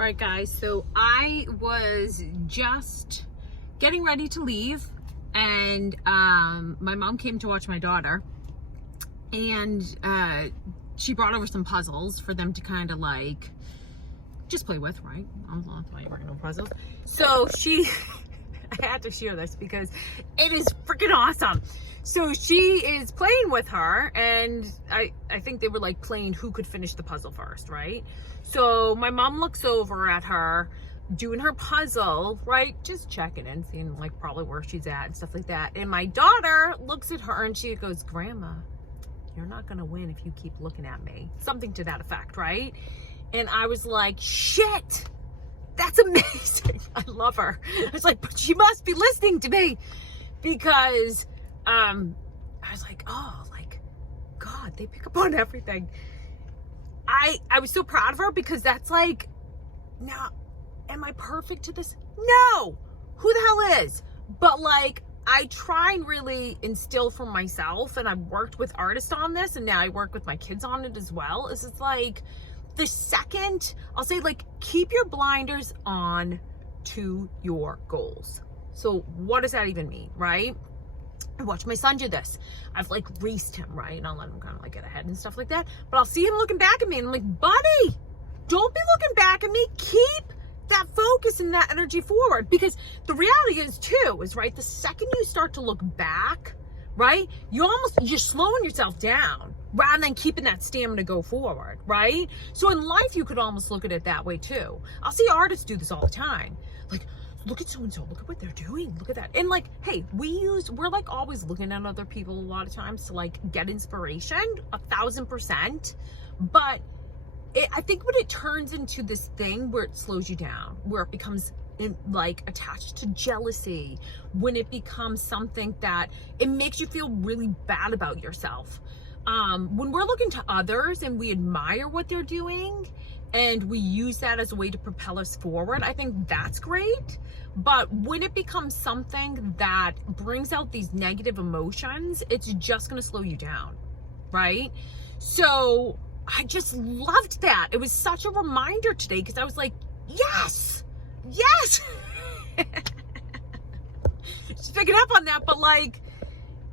All right, guys, so I was just getting ready to leave, and my mom came to watch my daughter, and she brought over some puzzles for them to kind of like just play with, right? I was not playing no puzzles. So I had to share this because it is freaking awesome. So she is playing with her, and I think they were like playing who could finish the puzzle first, right? So my mom looks over at her doing her puzzle, right? Just checking in, seeing like probably where she's at and stuff like that. And my daughter looks at her and she goes, "Grandma, you're not gonna win if you keep looking at me." Something to that effect, right? And I was like, shit, that's amazing. I love her. I was like, but she must be listening to me, because I was like, oh, like, God, they pick up on everything. I was so proud of her, because that's like, now, am I perfect to this? No, who the hell is? But like, I try and really instill for myself, and I've worked with artists on this, and now I work with my kids on it as well. It's like, the second, I'll say, like, keep your blinders on to your goals. So what does that even mean, right? I watch my son do this. I've like raced him, right? And I'll let him kind of like get ahead and stuff like that. But I'll see him looking back at me and I'm like, buddy, don't be looking back at me. Keep that focus and that energy forward. Because the reality is too, is right, the second you start to look back, right, you're slowing yourself down rather than keeping that stamina to go forward, right? So in life, you could almost look at it that way too. I'll see artists do this all the time. Like, look at so-and-so, look at what they're doing, look at that. And like, hey, we're like always looking at other people a lot of times to like get inspiration, 1000%. But I think when it turns into this thing where it slows you down, where it becomes like attached to jealousy, when it becomes something that it makes you feel really bad about yourself. When we're looking to others and we admire what they're doing and we use that as a way to propel us forward, I think that's great. But when it becomes something that brings out these negative emotions, it's just going to slow you down, right? So I just loved that. It was such a reminder today, because I was like, yes, yes. Just picking up on that, but like,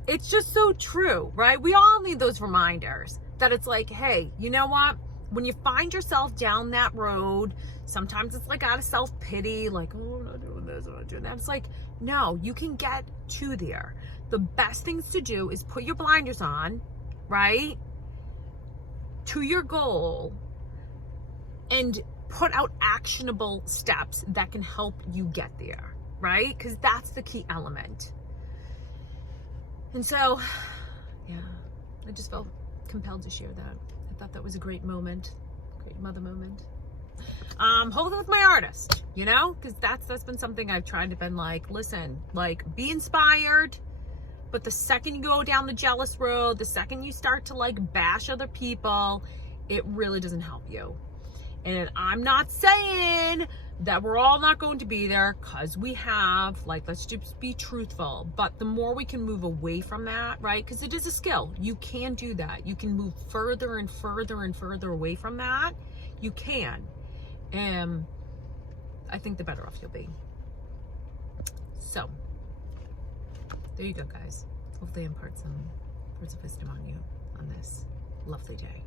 it's just so true, right? We all need those reminders that it's like, hey, you know what? When you find yourself down that road, sometimes it's like out of self-pity, like, oh, I'm not doing this, I'm not doing that. It's like, no, you can get to there. The best things to do is put your blinders on, right, to your goal, and put out actionable steps that can help you get there, right? Because that's the key element. And so, yeah, I just felt compelled to share that. I thought that was a great moment, great mother moment. Hold it with my artist, you know, because that's been something I've tried to been like, listen, like, be inspired, but the second you go down the jealous road, the second you start to like bash other people, it really doesn't help you. And I'm not saying that we're all not going to be there, because we have, like, let's just be truthful. But the more we can move away from that, right? Because it is a skill. You can do that. You can move further and further and further away from that. You can. And I think the better off you'll be. So, there you go, guys. Hopefully I impart some words of wisdom on you on this lovely day.